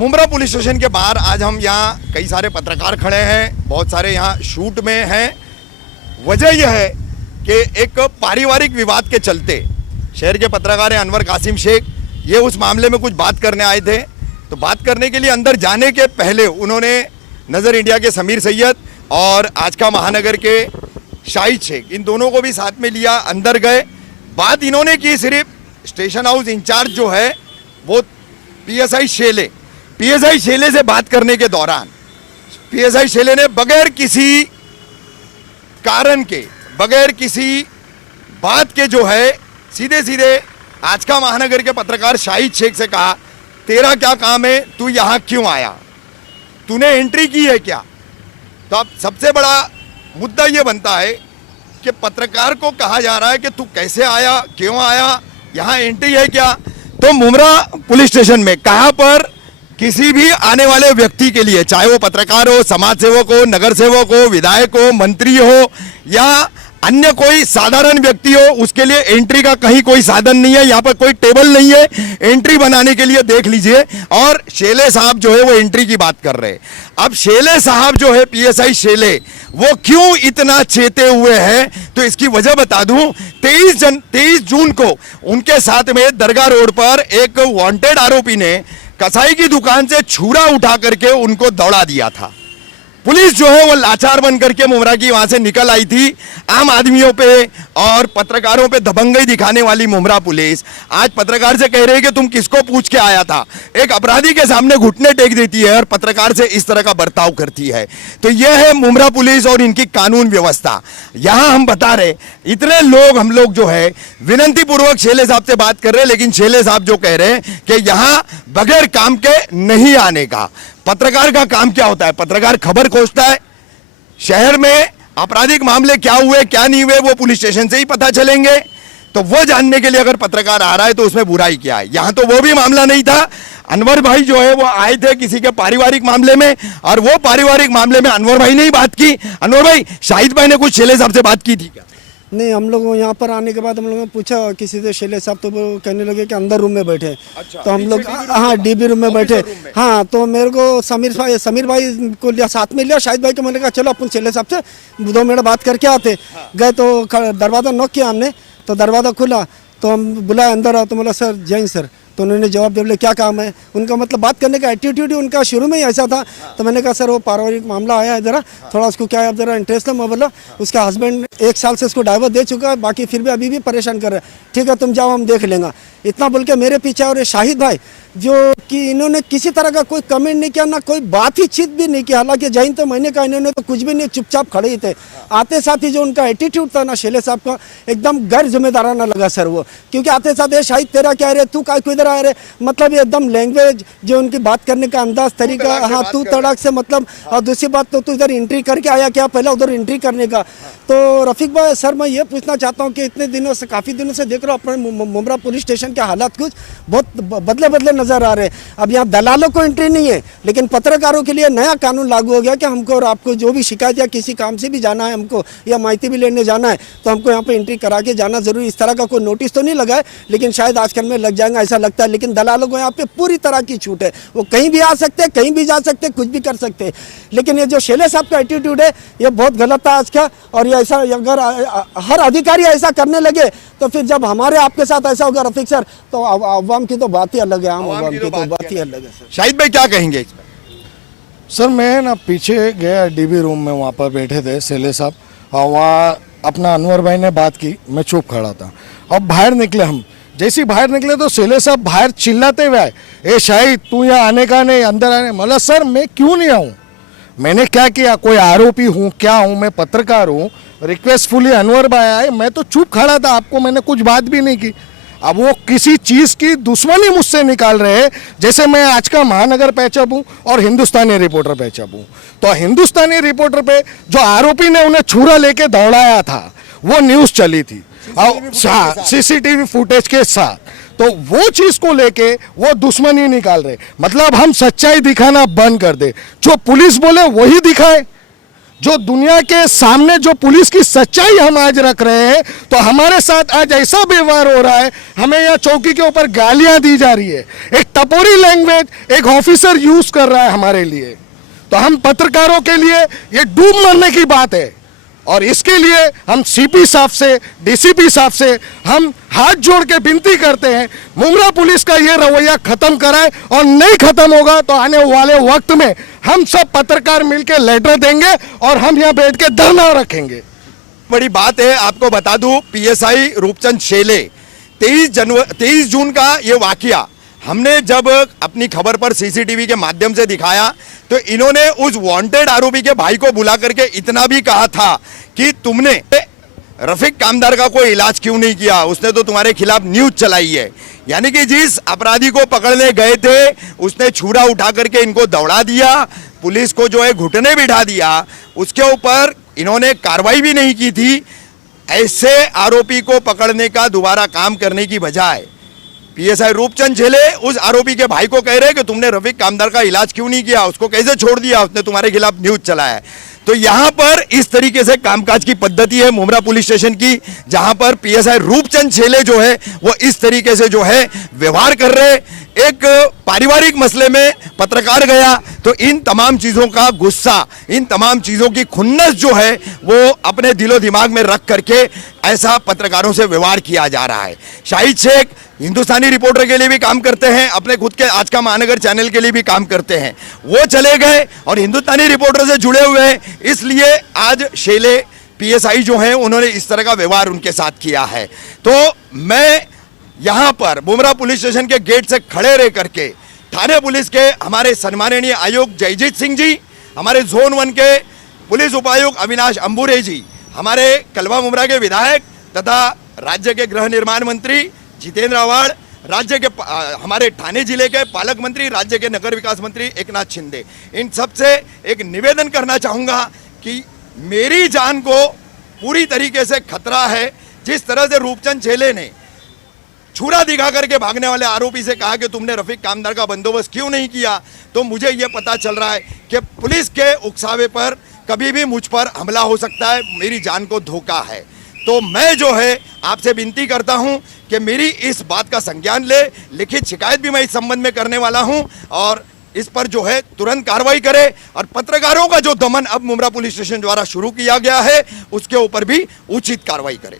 Mumbra police station के बाहर आज हम यहाँ कई सारे पत्रकार खड़े हैं, बहुत सारे यहाँ शूट में हैं। वजह यह है कि एक पारिवारिक विवाद के चलते शहर के पत्रकार हैं अनवर कासिम शेख, ये उस मामले में कुछ बात करने आए थे। तो बात करने के लिए अंदर जाने के पहले उन्होंने नज़र इंडिया के समीर सैयद और आजका महानगर के शाहिद शेख, इन दोनों को भी साथ में लिया, अंदर गए। बात इन्होंने की सिर्फ स्टेशन हाउस इंचार्ज जो है वो पीएसआई शेले से बात करने के दौरान पीएसआई शेले ने बगैर किसी कारण के, बगैर किसी बात के जो है सीधे सीधे आजका महानगर के पत्रकार शाहिद शेख से कहा, तेरा क्या काम है, तू यहाँ क्यों आया, तूने एंट्री की है क्या। तो अब सबसे बड़ा मुद्दा ये बनता है कि पत्रकार को कहा जा रहा है कि तू कैसे आया, क्यों आया, यहाँ एंट्री है क्या। तो मुंब्रा पुलिस स्टेशन में कहाँ पर किसी भी आने वाले व्यक्ति के लिए, चाहे वो पत्रकार हो, समाज सेवक हो, नगर सेवक हो, विधायक हो, मंत्री हो या अन्य कोई साधारण व्यक्ति हो, उसके लिए एंट्री का कहीं कोई साधन नहीं है। यहाँ पर कोई टेबल नहीं है एंट्री बनाने के लिए, देख लीजिए। और शेले साहब जो है वो एंट्री की बात कर रहे हैं। अब शेले साहब जो है पीएसआई शेले, वो क्यों इतना चेते हुए हैं, तो इसकी वजह बता दूं। 23 जून को उनके साथ में दरगाह रोड पर एक वांटेड आरोपी ने कसाई की दुकान से छुरा उठा करके उनको दौड़ा दिया था। पुलिस जो है वो लाचार बन करके मुंब्रा की वहां से निकल आई थी। आम आदमियों पे और पत्रकारों पे दबंगई दिखाने वाली मुंब्रा पुलिस आज पत्रकार से कह रही है कि तुम किसको पूछ के आया था। एक अपराधी के सामने घुटने टेक देती है और पत्रकार से इस तरह का बर्ताव करती है। तो यह है मुंब्रा पुलिस और इनकी कानून व्यवस्था। यहां हम बता रहे, इतने लोग हम लोग जो है विनती पूर्वक शेले साहब से बात कर रहे हैं, लेकिन शेले साहब जो कह रहे हैं कि यहां बगैर काम के नहीं आने का। पत्रकार का काम क्या होता है? पत्रकार खबर खोजता है। शहर में आपराधिक मामले क्या हुए क्या नहीं हुए वो पुलिस स्टेशन से ही पता चलेंगे। तो वो जानने के लिए अगर पत्रकार आ रहा है तो उसमें बुराई क्या है। यहां तो वो भी मामला नहीं था। अनवर भाई जो है वो आए थे किसी के पारिवारिक मामले में, और वो पारिवारिक मामले में अनवर भाई ने ही बात की। अनवर भाई, शाहिद भाई ने कुछ शेले साहब से बात की थी क्या? नहीं, हम लोग यहाँ पर आने के बाद हम लोगों ने पूछा किसी से शेले साहब, तो वो कहने लगे कि अंदर रूम में बैठे। अच्छा, तो हम लोग हाँ डीबी रूम में बैठे। हाँ, तो मेरे को समीर भाई को लिया, साथ में लिया शाहिद भाई को। मैंने कहा चलो अपन शेले साहब से 2 मिनट बात करके आते। गए तो दरवाज़ा नॉक किया हमने, तो दरवाज़ा खुला, तो हम बुलाए अंदर आओ। तो बोला सर जैन सर। तो उन्होंने जवाब दिया, बोले क्या काम है। उनका मतलब बात करने का एटीट्यूड उनका शुरू में ही ऐसा था। तो मैंने कहा सर वो पारिवारिक मामला आया है, ज़रा थोड़ा उसको क्या है, ज़रा इंटरेस्ट है। मैं बोला उसका हस्बैंड 1 साल से उसको डाइवर्स दे चुका है, बाकी फिर भी अभी भी परेशान कर रहे हैं। ठीक है तुम जाओ, हम देख लेंगे। इतना बोल के मेरे पीछे। और ये शाहिद भाई जो कि इन्होंने किसी तरह का कोई कमेंट नहीं किया, ना कोई बात ही चित भी नहीं किया। हालांकि जैन तो मैंने कहा, इन्होंने तो कुछ भी नहीं, चुपचाप खड़े ही थे। आते साथ ही जो उनका एटीट्यूड था ना शेले साहब का, एकदम गैर जिम्मेदाराना लगा सर वो। क्योंकि आते साथ ये शाहिद तेरा क्या है, तू काय इधर आ रहे, मतलब ये एकदम लैंग्वेज जो उनकी बात करने का अंदाज तरीका, हाँ तू तड़क से मतलब। और दूसरी बात तो तू इधर एंट्री करके आया क्या, पहले उधर एंट्री करने का। तो रफीक भाई सर मैं ये पूछना चाहता हूँ कि इतने दिनों से, काफ़ी दिनों से देख रहा हूँ अपने मुंब्रा पुलिस स्टेशन के हालात कुछ बहुत बदले नजर आ रहे हैं। अब यहाँ दलालों को एंट्री नहीं है, लेकिन पत्रकारों के लिए नया कानून लागू हो गया कि हमको और आपको जो भी शिकायत या किसी काम से भी जाना है हमको, या माहिती भी लेने जाना है, तो हमको यहाँ पे एंट्री करा के जाना जरूरी। इस तरह का कोई नोटिस तो नहीं लगा है, लेकिन शायद आजकल में लग जाएगा ऐसा लगता है। लेकिन दलालों को यहाँ पे पूरी तरह की छूट है, वो कहीं भी आ सकते हैं, कहीं भी जा सकते हैं, कुछ भी कर सकते हैं। लेकिन ये जो शेले साहब का एटीट्यूड है ये बहुत गलत था आज का। और ये ऐसा अगर हर अधिकारी ऐसा करने लगे तो फिर जब हमारे आपके साथ ऐसा होगा रफीक सर, तो अवाम की तो बात ही अलग है। आम अवाम की तो बात ही अलग है। शाहिद भाई क्या कहेंगे इसमें? सर मैं ना पीछे गया डीबी रूम में, वहाँ पर बैठे थे शेले साहब, और वहाँ अपना अनवर भाई ने बात की, मैं चुप खड़ा था। अब बाहर निकले हम, जैसे बाहर निकले तो शेले साहब बाहर चिल्लाते हुए आए, ए शाहिद तू यहाँ आने का नहीं, अंदर आने। मतलब सर मैं क्यों नहीं आऊँ, मैंने क्या किया, कोई आरोपी हूँ क्या हूँ, मैं पत्रकार हूँ। रिक्वेस्टफुली अनवर भाई आए, मैं तो चुप खड़ा था, आपको मैंने कुछ बात भी नहीं की। अब वो किसी चीज़ की दुश्मनी मुझसे निकाल रहे हैं, जैसे मैं आज का महानगर पैचअप हूँ और हिंदुस्तानी रिपोर्टर पैचअप हूँ। तो हिंदुस्तानी रिपोर्टर पे जो आरोपी ने उन्हें छुरा लेके दौड़ाया था वो न्यूज़ चली थी, सीसीटीवी फुटेज के साथ। तो वो चीज़ को लेके वो दुश्मनी निकाल रहे। मतलब हम सच्चाई दिखाना बंद कर दे, जो पुलिस बोले वही दिखाए। जो दुनिया के सामने जो पुलिस की सच्चाई हम आज रख रहे हैं, तो हमारे साथ आज ऐसा व्यवहार हो रहा है, हमें यहाँ चौकी के ऊपर गालियां दी जा रही है, एक टपोरी लैंग्वेज एक ऑफिसर यूज कर रहा है हमारे लिए। तो हम पत्रकारों के लिए ये डूब मरने की बात है, और इसके लिए हम सीपी साहब से, डीसीपी साहब से हम हाथ जोड़ के विनती करते हैं, मुंब्रा पुलिस का ये रवैया खत्म कराए, और नहीं खत्म होगा तो आने वाले वक्त में हम सब पत्रकार मिलकर लेटर देंगे और हम यहाँ बैठ के धरना रखेंगे। बड़ी बात है, आपको बता दूं, पीएसआई रूपचंद शेले 23 जून का ये वाकया हमने जब अपनी खबर पर सीसीटीवी के माध्यम से दिखाया, तो इन्होंने उस वांटेड आरोपी के भाई को बुला करके इतना भी कहा था कि तुमने रफीक कामदार का कोई इलाज क्यों नहीं किया, उसने तो तुम्हारे खिलाफ न्यूज चलाई है। यानी कि जिस अपराधी को पकड़ने गए थे उसने छुरा उठा करके इनको दौड़ा दिया, पुलिस को जो है घुटने बिठा दिया, उसके ऊपर इन्होंने कार्रवाई भी नहीं की थी। ऐसे आरोपी को पकड़ने का दोबारा काम करने की बजाय पीएसआई रूपचंद शेले उस आरोपी के भाई को कह रहे हैं कि तुमने रफीक कामदार का इलाज क्यों नहीं किया, उसको कैसे छोड़ दिया, उसने तुम्हारे खिलाफ न्यूज चलाया है। तो यहाँ पर इस तरीके से कामकाज की पद्धति है मुंब्रा पुलिस स्टेशन की, जहां पर पीएसआई रूपचंद शेले जो है वो इस तरीके से जो है व्यवहार कर रहे। एक पारिवारिक मसले में पत्रकार गया तो इन तमाम चीजों का गुस्सा, इन तमाम चीजों की खुन्नस जो है वो अपने दिलो दिमाग में रख करके ऐसा पत्रकारों से व्यवहार किया जा रहा है। शाहिद शेख हिंदुस्तानी रिपोर्टर के लिए भी काम करते हैं, अपने खुद के आज का महानगर चैनल के लिए भी काम करते हैं, वो चले गए और हिंदुस्तानी रिपोर्टर से जुड़े हुए हैं, इसलिए आज शेले पीएसआई जो हैं उन्होंने इस तरह का व्यवहार उनके साथ किया है। तो मैं यहाँ पर मुंब्रा पुलिस स्टेशन के गेट से खड़े रह करके थाने पुलिस के हमारे सम्माननीय आयुक्त जयजीत सिंह जी, हमारे जोन 1 के पुलिस उपायुक्त अविनाश अंबुरे जी, हमारे कलवा मुंब्रा के विधायक तथा राज्य के गृह निर्माण मंत्री जितेंद्र आव्हाड, राज्य के हमारे ठाणे जिले के पालक मंत्री, राज्य के नगर विकास मंत्री एकनाथ शिंदे, इन सब से एक निवेदन करना चाहूँगा कि मेरी जान को पूरी तरीके से खतरा है। जिस तरह से रूपचंद शेले ने छुरा दिखा करके भागने वाले आरोपी से कहा कि तुमने रफीक कामदार का बंदोबस्त क्यों नहीं किया, तो मुझे ये पता चल रहा है कि पुलिस के उकसावे पर कभी भी मुझ पर हमला हो सकता है, मेरी जान को धोखा है। तो मैं जो है आपसे विनती करता हूं कि मेरी इस बात का संज्ञान ले, लिखित शिकायत भी मैं इस संबंध में करने वाला हूं और इस पर जो है तुरंत कार्रवाई करे, और पत्रकारों का जो दमन अब मुंब्रा पुलिस स्टेशन द्वारा शुरू किया गया है उसके ऊपर भी उचित कार्रवाई करे।